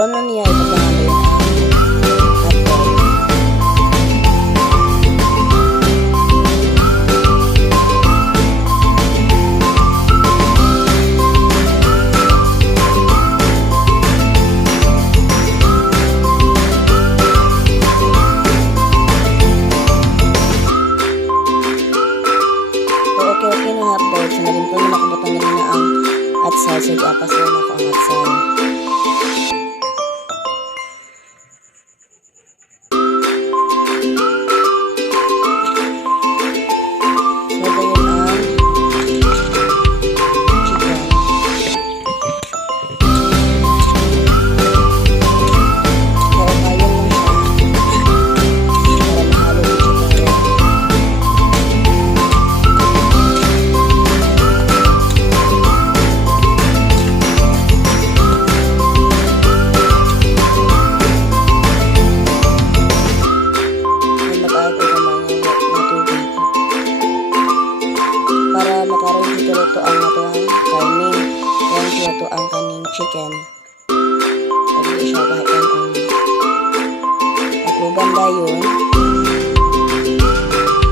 brown na niya, ipagdangan mo yun ang hotdog. Okay na hotdog. So, naging po na nakabutang na ang atsal. So, i-apasaw na ko ang atsal. So, dayon ang chicken. So, kayon lang siya. Para mahalo yung chicken. Para makaroon dito ito ang natuang karning. Kaya dito ang kaning chicken. Lagi siya kahit ang magluban dayon.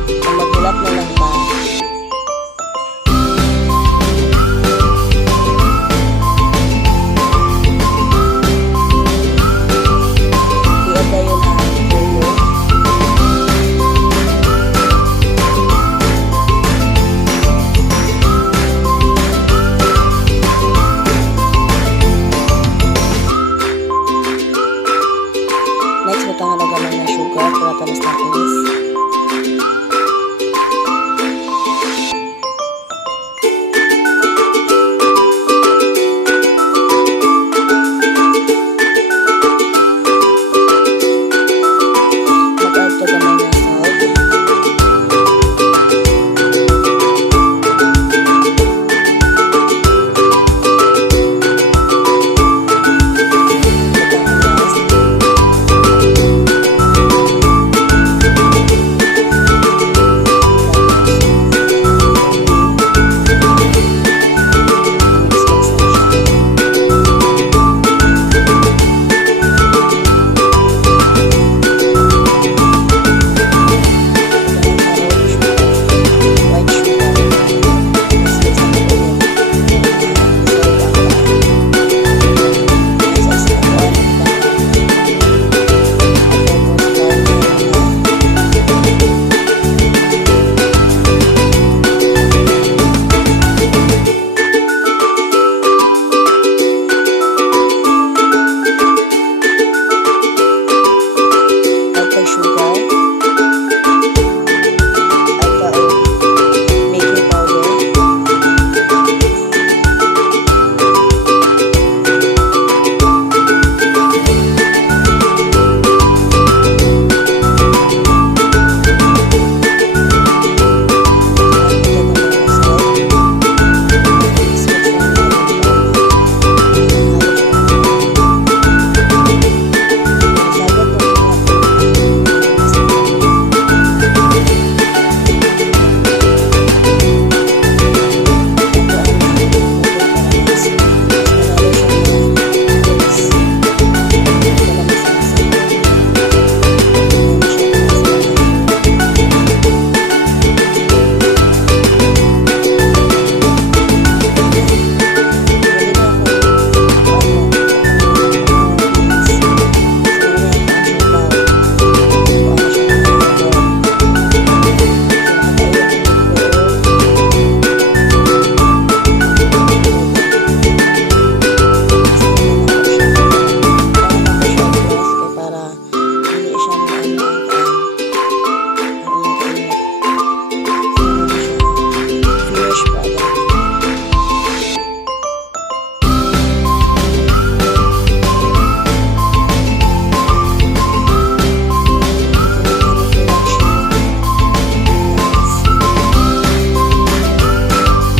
Ang magulat na lang ba. Iyan dayon ang tuyo. Next, matang halaga lang na sugar para tamis ng tamis.